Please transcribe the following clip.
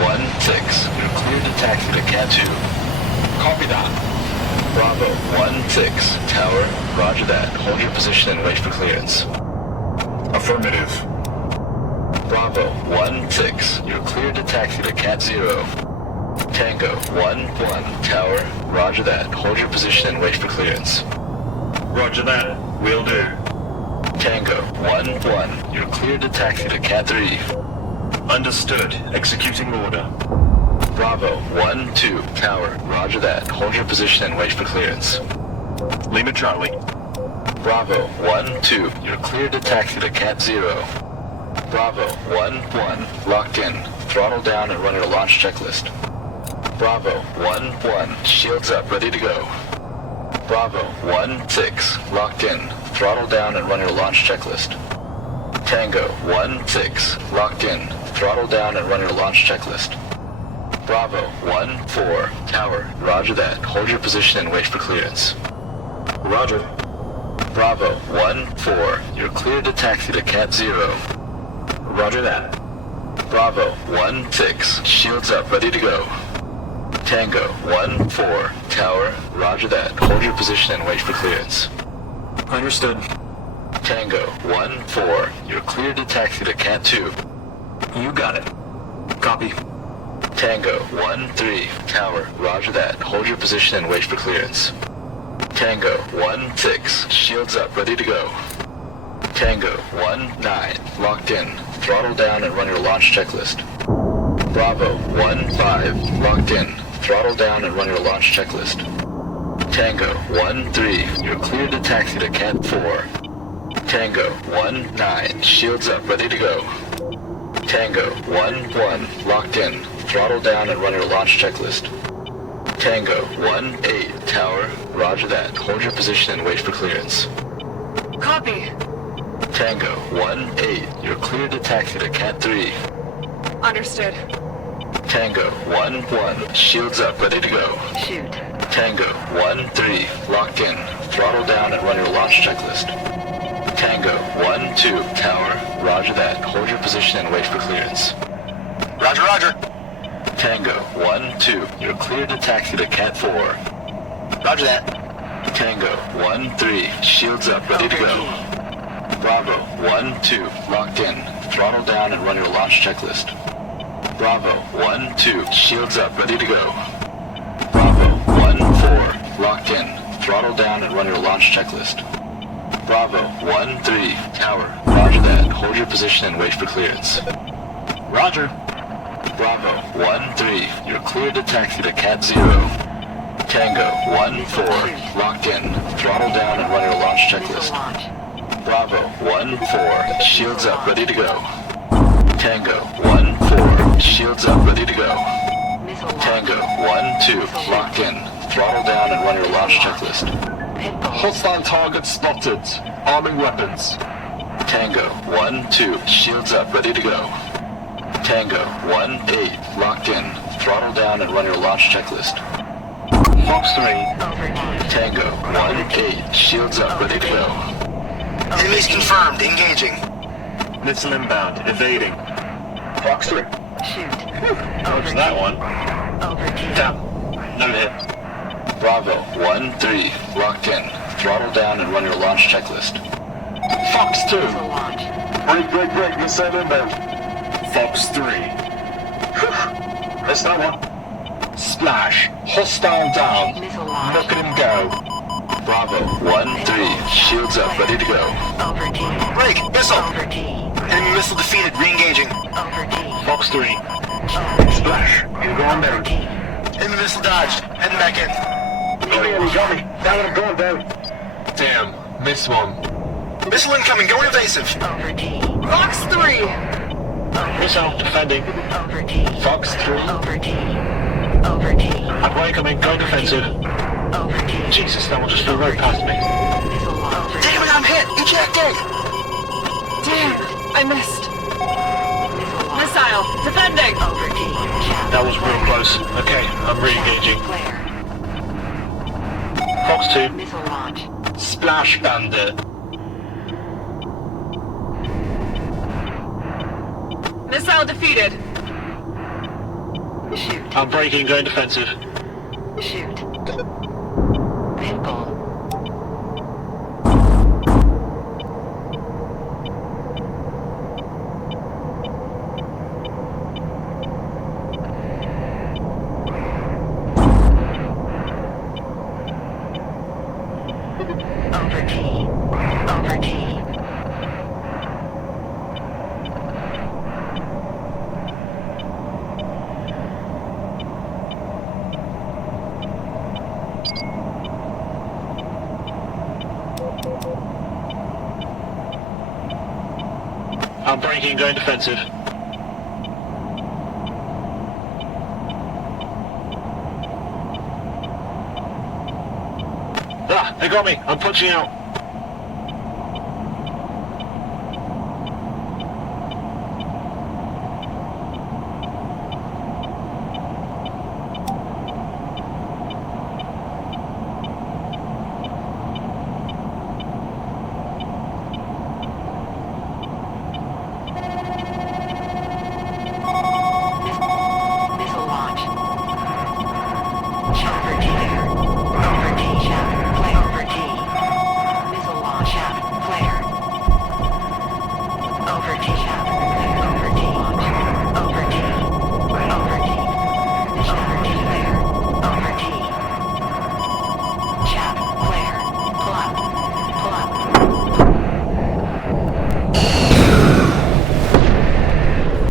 1-6. You're cleared to taxi to Cat 2. Copy that. Bravo 1-6. Tower, roger that. Hold your position and wait for clearance. Affirmative. Bravo 1-6. You're cleared to taxi to Cat 0. Tango 1-1. Tower, roger that. Hold your position and wait for clearance. Roger that. Will do. Tango 1-1. You're cleared to taxi to Cat 3. Understood. Executing order. Bravo 1-2. Tower, roger that. Hold your position and wait for clearance. Lima Charlie. Bravo 1-2. You're cleared to taxi to Cat 0. Bravo 1-1. Locked in. Throttle down and run your launch checklist. Bravo 1-1. Shields up, ready to go. Bravo 1-6. Locked in. Throttle down and run your launch checklist. Tango 1-6. Locked in. Throttle down and run your launch checklist. Bravo 1-4. Tower, roger that. Hold your position and wait for clearance. Roger. Bravo 1-4. You're cleared to taxi to Cat 0. Roger that. Bravo 1-6. Shields up, ready to go. Tango 1-4. Tower, roger that. Hold your position and wait for clearance. Understood. Tango 1-4. You're cleared to taxi to Cat 2. You got it. Copy. Tango 1-3. Tower, roger that. Hold your position and wait for clearance. Tango 1-6. Shields up, ready to go. Tango 1-9. Locked in. Throttle down and run your launch checklist. Bravo 1-5. Locked in. Throttle down and run your launch checklist. Tango 1-3. You're cleared to taxi to Cat 4. Tango 1-9. Shields up, ready to go. Tango 1-1. Locked in. Throttle down and run your launch checklist. Tango 1-8. Tower, roger that. Hold your position and wait for clearance. Copy. Tango 1-8. You're cleared to taxi to Cat 3. Understood. Tango 1-1. Shields up, ready to go. Shoot. Tango 1-3. Locked in. Throttle down and run your launch checklist. Tango 1-2. Tower, roger that. Hold your position and wait for clearance. Roger, roger. Tango 1-2. You're cleared to taxi to Cat 4. Roger that. Tango 1-3. Shields up, ready to go. Bravo 1-2. Locked in. Throttle down and run your launch checklist. Bravo 1-2. Shields up, ready to go. Bravo 1-4. Locked in. Throttle down and run your launch checklist. Bravo 1-3. Tower, roger that. Hold your position and wait for clearance. Roger. Bravo 1-3. You're cleared to taxi to Cat 0. Tango 1-4. Locked in. Throttle down and run your launch checklist. Bravo 1-4. Shields up, ready to go. Tango 1-4. Shields up, ready to go. Tango 1-2. Locked in. Throttle down and run your launch checklist. Hostile target spotted. Arming weapons. Tango 1-2. Shields up, ready to go. Tango 1-8. Locked in. Throttle down and run your launch checklist. Fox 3. Tango 1-8. Shields up, ready to go. Enemies confirmed. Engaging. Missile inbound. Evading. Fox 3. Shoot. Dodge that one. Down. No hit. Bravo 1-3. Locked in. Throttle down and run your launch checklist. Fox 2. Missile launch. Break. Missile inbound. Fox 3. That's that one. Splash. Hostile down. Missile launch. Look at him go. Bravo 1-3. Shields up, ready to go. Over T. Break. Missile. Over T. Enemy missile defeated. Re-engaging. Over T. Fox 3. Splash. You go on down. Enemy missile dodged. Heading back in. Got me. Down, I'm going down. Damn. Miss one. Missile incoming. Going evasive. Over T. Fox 3. Missile defending. Over T. Fox 3. Over T. Over T. I'm coming. Go defensive. Over T. Jesus, that one just flew right past me. Missile launch. Damn it, I'm hit. Ejecting. Damn! I missed. Missile defending. Over T. That was real close. Okay, I'm re-engaging. Flare. Fox 2. Missile launch. Splash Bandit. Missile defeated. Shoot. I'm breaking, going defensive. Shoot. Vehicle. Over T. Over T. I'm breaking, going defensive. Ah, they got me. I'm punching out.